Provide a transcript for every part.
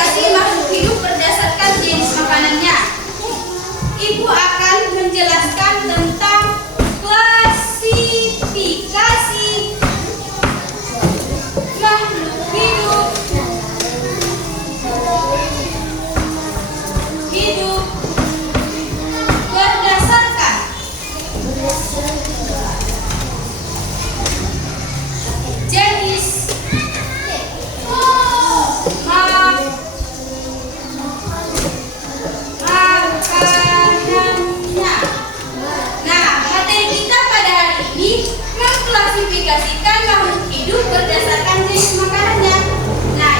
klasifikasi makhluk hidup berdasarkan jenis makanannya. Ibu akan menjelaskan tentang klasifikasi makhluk hidup berdasarkan jenis makanannya. Nah, materi kita pada hari ini mengklasifikasikan makhluk hidup berdasarkan jenis makanannya. Nah,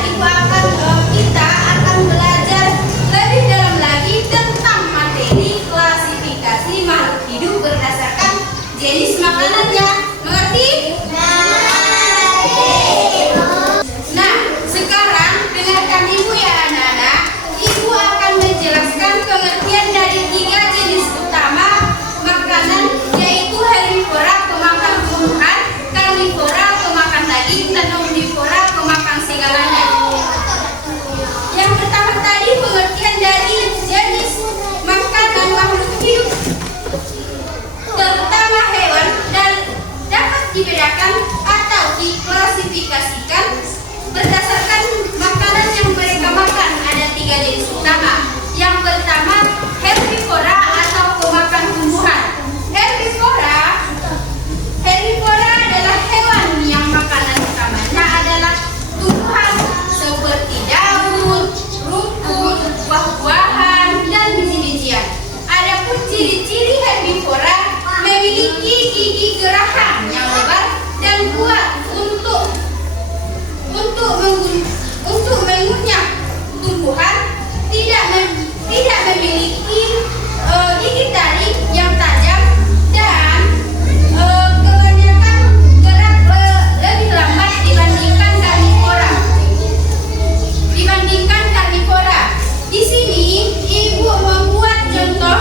kita akan belajar lebih dalam lagi tentang materi klasifikasi makhluk hidup berdasarkan jenis makanannya. Mengerti? Nah, sekarang dengarkan ibu ya anak-anak. Ibu akan menjelaskan pengertian dari 3 jenis utama makanan, yaitu herbivora pemakan tumbuhan, karnivora pemakan daging, dan omnivora pemakan segalanya. Yang pertama tadi pengertian dari jenis makanan makhluk hidup, terutama hewan, dan dapat dibedakan atau diklasifikasikan berdasarkan makanan yang mereka makan. Ada 3 jenis utama. Yang pertama, herbivora atau pemakan tumbuhan. Herbivora adalah hewan yang makanan utamanya adalah tumbuhan seperti daun, rumput, buah-buahan, dan biji-bijian. Adapun ciri-ciri herbivora memiliki gigi geraham yang lebar dan kuat untuk mengunyah tumbuhan, tidak memiliki gigi taring yang tajam, dan kebanyakan gerak lebih lambat dibandingkan karnivora. Di sini ibu membuat contoh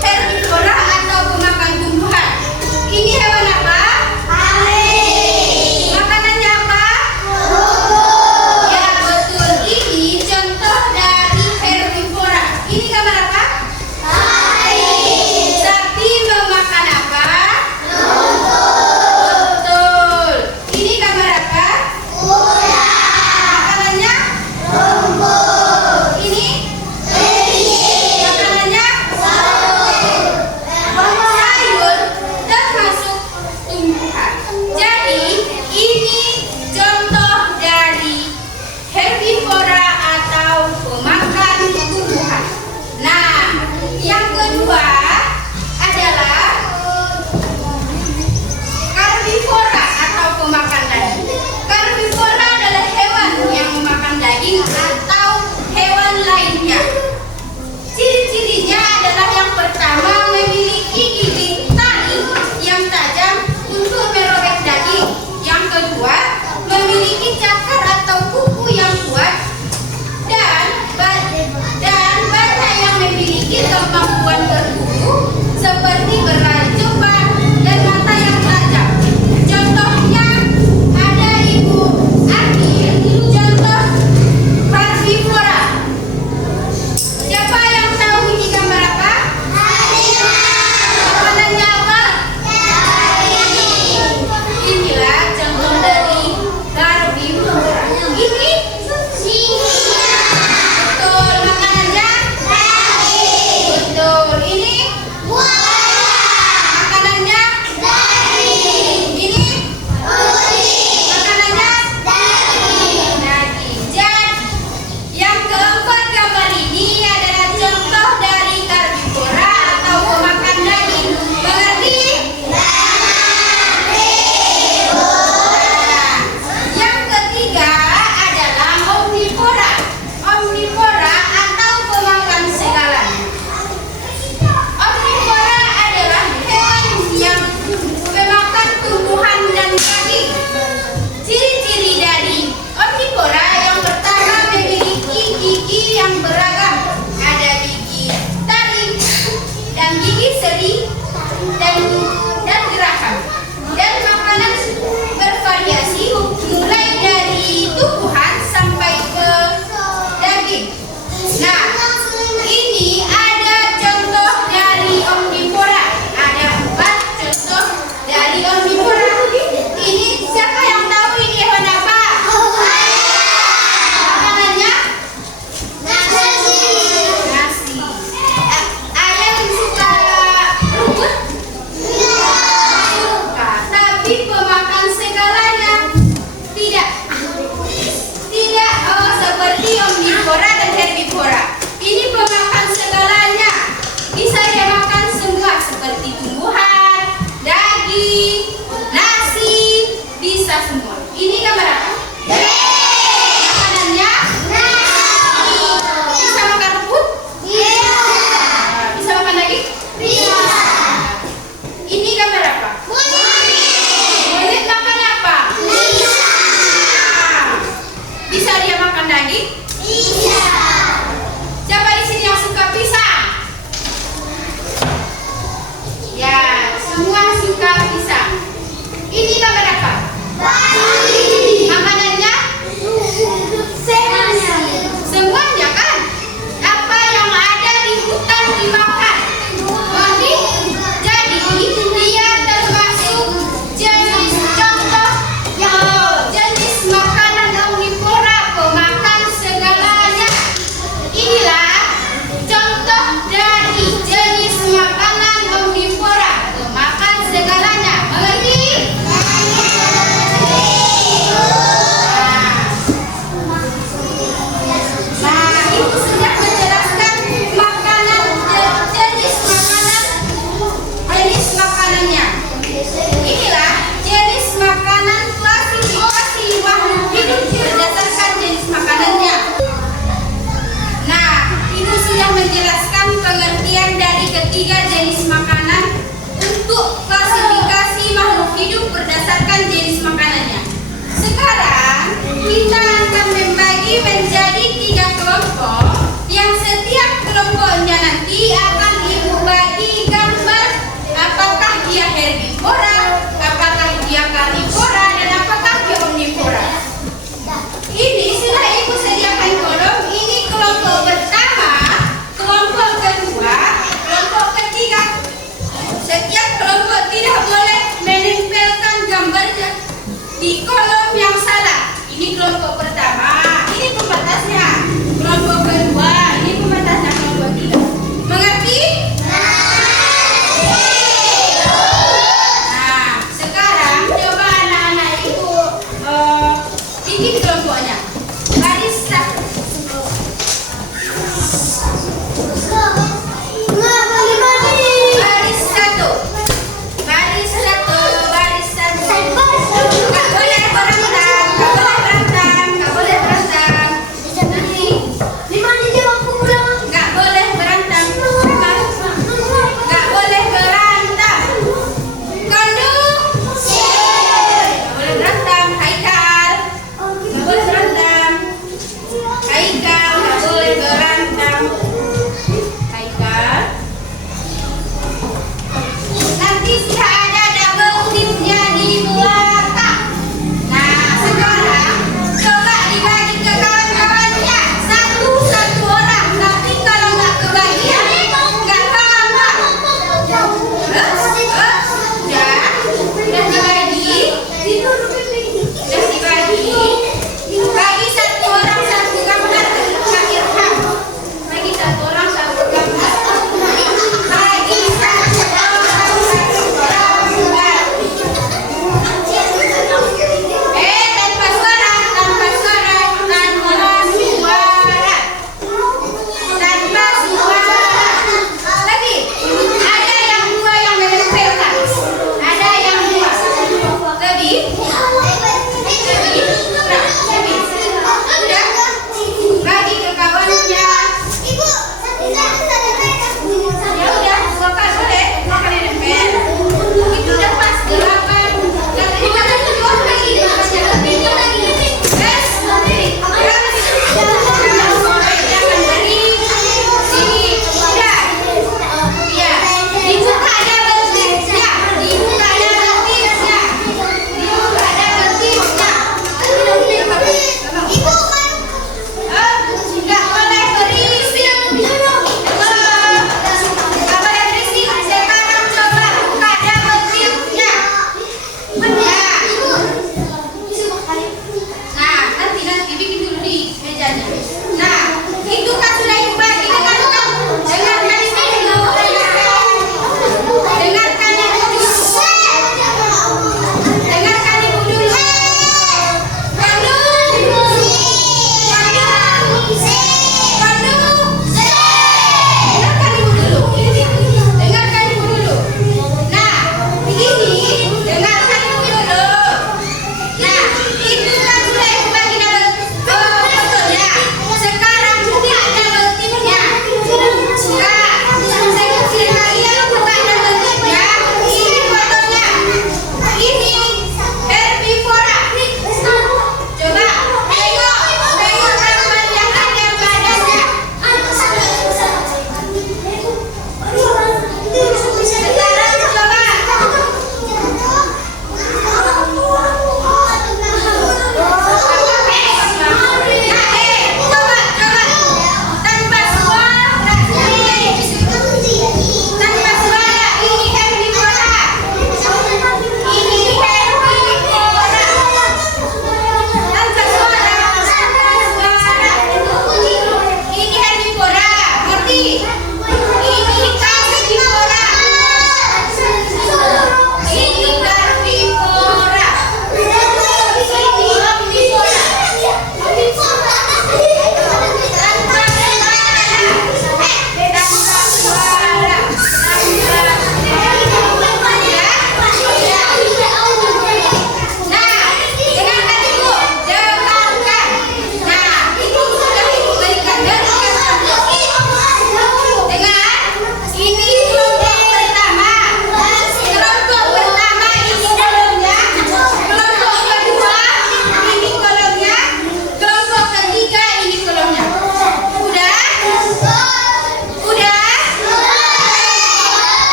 herbivora atau pemakan tumbuhan. Ini hewan apa? Makanannya apa? Ya, betul. Ini contoh dari herbivora. Ini gambar apa? Sapi memakan apa? Betul. Ini gambar apa? Makanannya? Ini? Makanannya? Sayur termasuk tumbuhan. Jadi ini contoh dari herbivora atau pemakan tumbuhan. Nah, yang kedua adalah karnivora atau pemakan daging. Karnivora adalah hewan yang memakan daging atau hewan lainnya. Ciri-cirinya adalah yang pertama, memiliki gigi taring yang tajam untuk merobek daging. Yang kedua, memiliki cakar atau kuku yang kuat, dan banyak yang memiliki kemampuan berburu seperti berlari cepat dan mata yang tajam. Contohnya ada Ibu Akil, contoh karnivora. Siapa yang tahu ini gambar apa? Makanannya apa? Inilah contoh dari karnivora. Ini betul, makanannya betul. Ini makanannya ini makanannya daging. Jadi yang keempat gambar ini adalah contoh dari karnivora atau pemakan daging. Mengerti? Yang ketiga adalah omnivora. Omnivora atau pemakan segalanya. Omnivora adalah hewan yang memakan tumbuhan dan daging. Ciri-ciri dari omnivora yang pertama, memiliki gigi yang beragam. Ada gigi taring dan gigi seri dan geraham. Dan makanan bervariasi mulai dari semua suka pisang. Ini gambar apa? Makanannya? Semuanya kan? Apa yang ada di hutan dimakan? Jadi dia termasuk jenis contoh jenis makanan omnivora, pemakan segalanya. Inilah contoh dari jenis makanan omnivora, pemakan segalanya. Mengerti?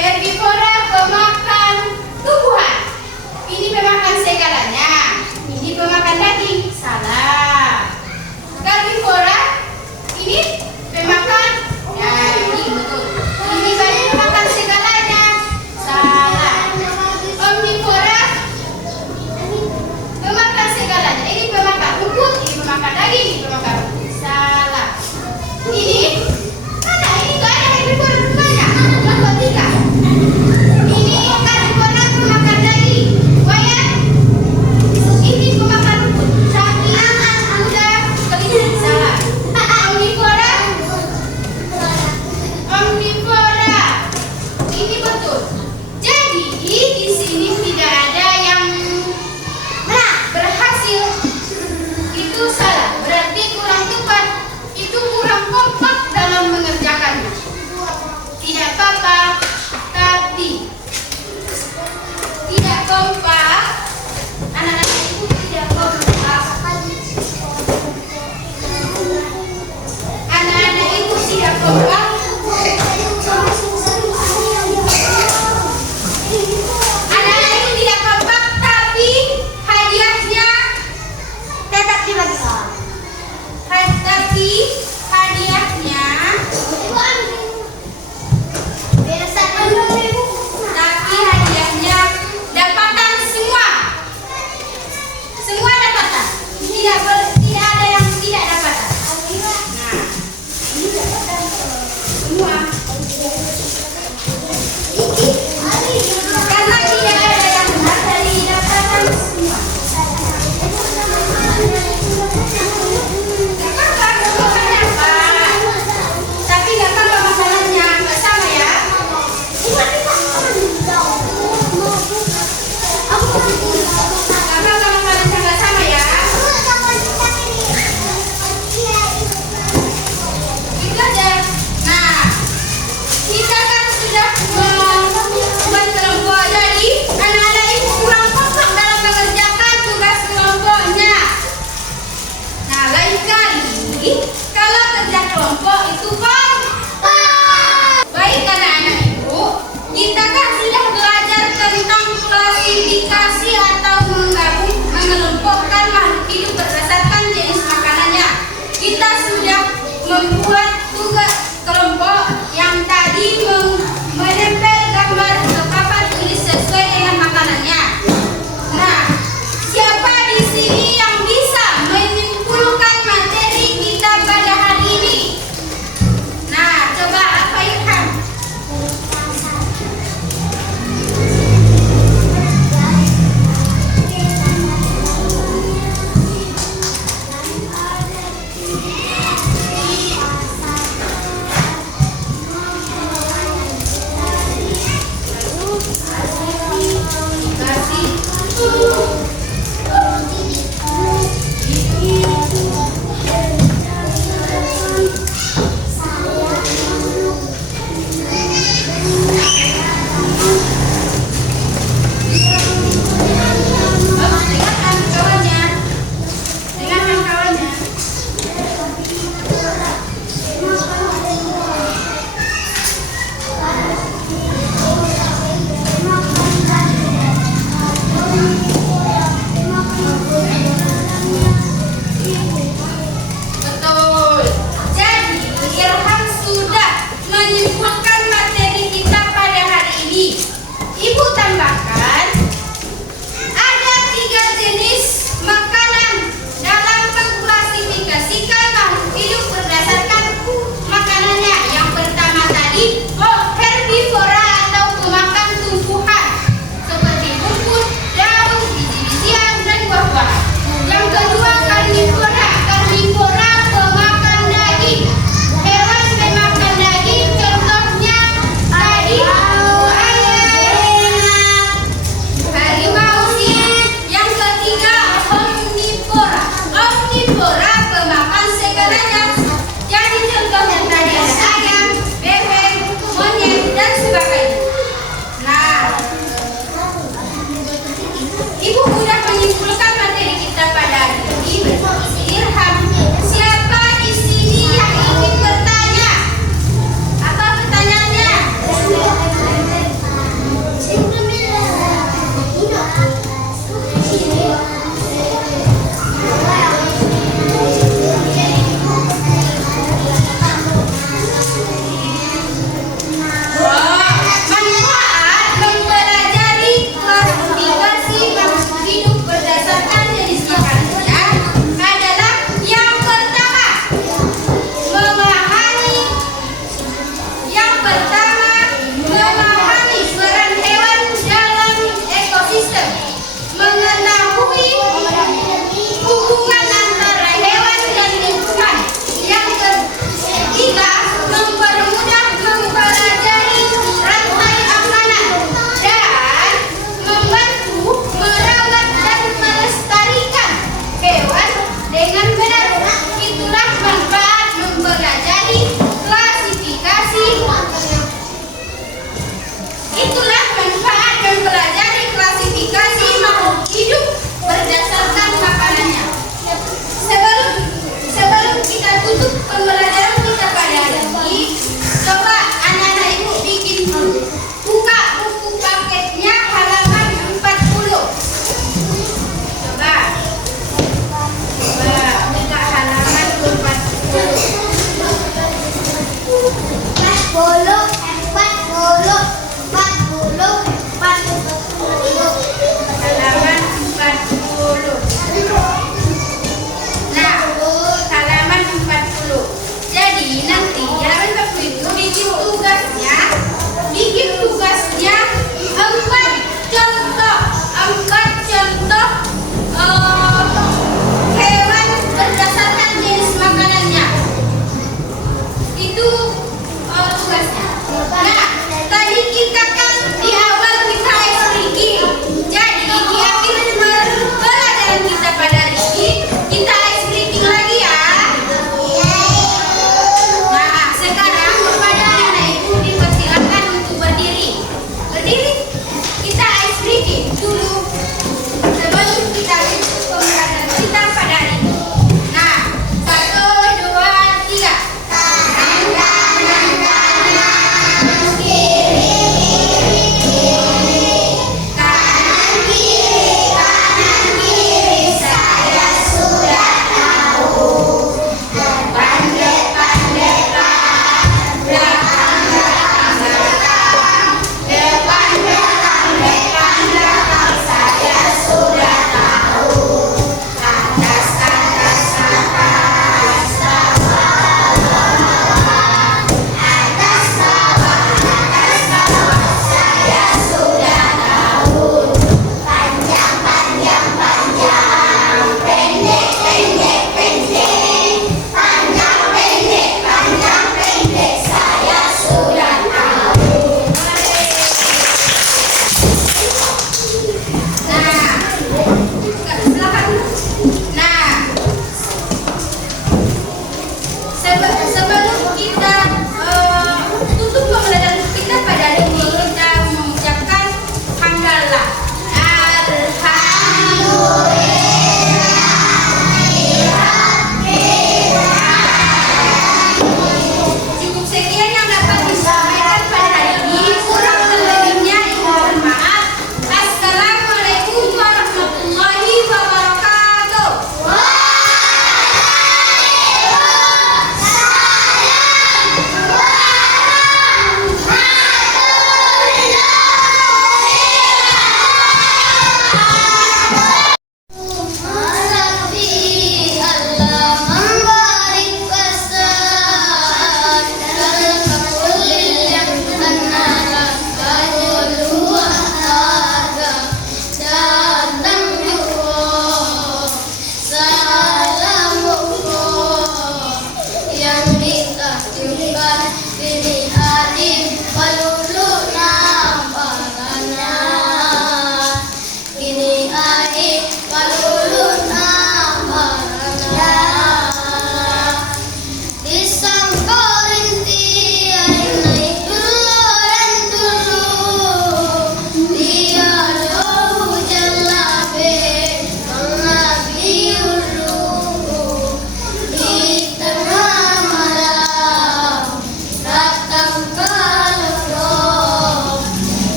Herbivora pemakan tumbuhan. Ini pemakan segalanya. Ini pemakan daging. Salah. Karnivora ini pemakan, ya ini betul. Ini baru pemakan segalanya. Salah. Omnivora pemakan segalanya. Ini pemakan rumput, ini pemakan daging, ini pemakan rumput. Salah. Ini mana? Ini nggak ada herbivora banyak. Contoh 3. Ini karnivora pemakan daging. Buaya ini pemakan rumput. Sapi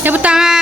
Tepuk tangan.